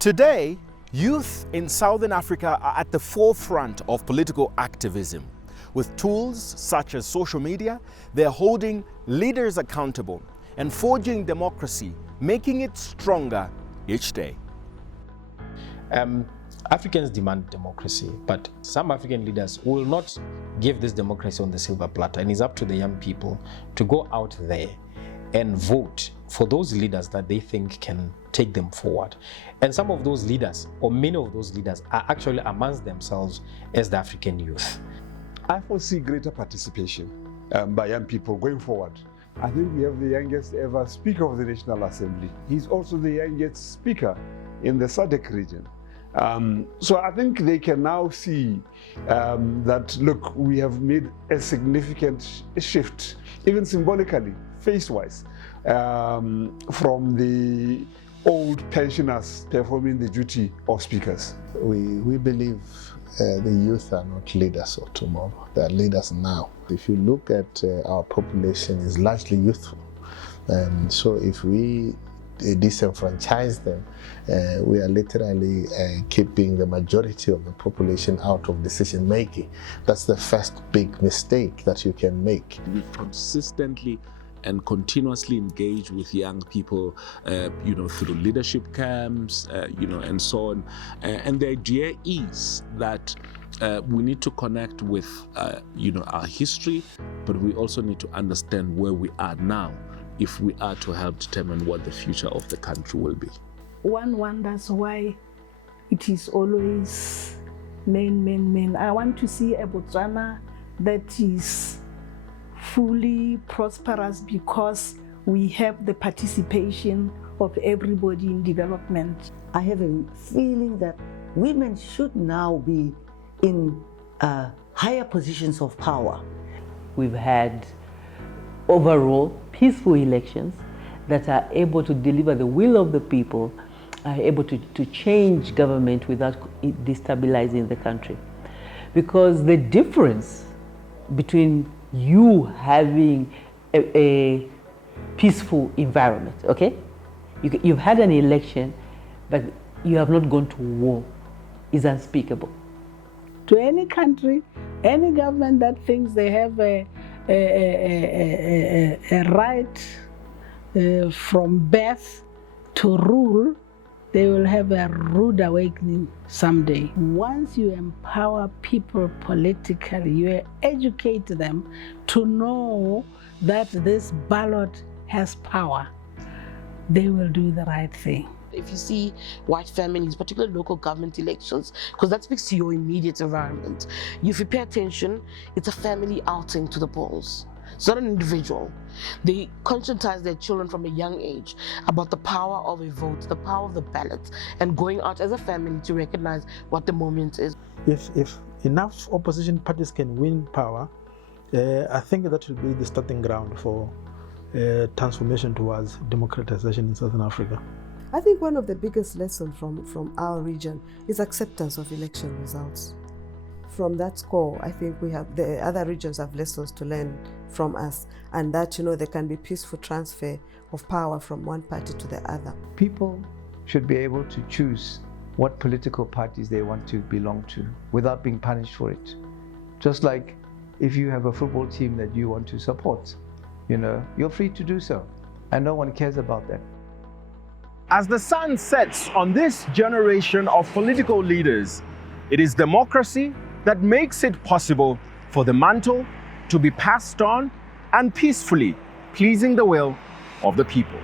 Today, youth in Southern Africa are at the forefront of political activism. With tools such as social media, they're holding leaders accountable and forging democracy, making it stronger each day. Africans demand democracy, but some African leaders will not give this democracy on the silver platter, and it's up to the young people to go out there and vote for those leaders that they think can take them forward. And some of those leaders, or many of those leaders, are actually amongst themselves as the African youth. I foresee greater participation by young people going forward. I think we have the youngest ever Speaker of the National Assembly. He's also the youngest Speaker in the SADC region. So I think they can now see that, look, we have made a significant shift, even symbolically, face-wise, from the old pensioners performing the duty of speakers. We believe the youth are not leaders of tomorrow, they are leaders now. If you look at our population, is largely youthful. So if we disenfranchise them, we are literally keeping the majority of the population out of decision making. That's the first big mistake that you can make. We consistently and continuously engage with young people, through leadership camps, and so on. And the idea is that we need to connect with, our history, but we also need to understand where we are now if we are to help determine what the future of the country will be. One wonders why it is always men. I want to see a Botswana that is fully prosperous because we have the participation of everybody in development. I have a feeling that women should now be in higher positions of power. We've had overall peaceful elections that are able to deliver the will of the people, are able to change government without destabilizing the country. Because the difference between you having a peaceful environment, okay? You've had an election, but you have not gone to war, is unspeakable. To any country, any government that thinks they have a right from birth to rule, they will have a rude awakening someday. Once you empower people politically, you educate them to know that this ballot has power, they will do the right thing. If you see white families, particularly local government elections, because that speaks to your immediate environment, if you pay attention, it's a family outing to the polls. It's not an individual. They conscientize their children from a young age about the power of a vote, the power of the ballot, and going out as a family to recognize what the moment is. If enough opposition parties can win power, I think that will be the starting ground for transformation towards democratization in Southern Africa. I think one of the biggest lessons from our region is acceptance of election results. From that score, I think the other regions have lessons to learn from us, and that, there can be peaceful transfer of power from one party to the other. People should be able to choose what political parties they want to belong to without being punished for it. Just like if you have a football team that you want to support, you're free to do so, and no one cares about that. As the sun sets on this generation of political leaders, it is democracy that makes it possible for the mantle to be passed on and peacefully pleasing the will of the people.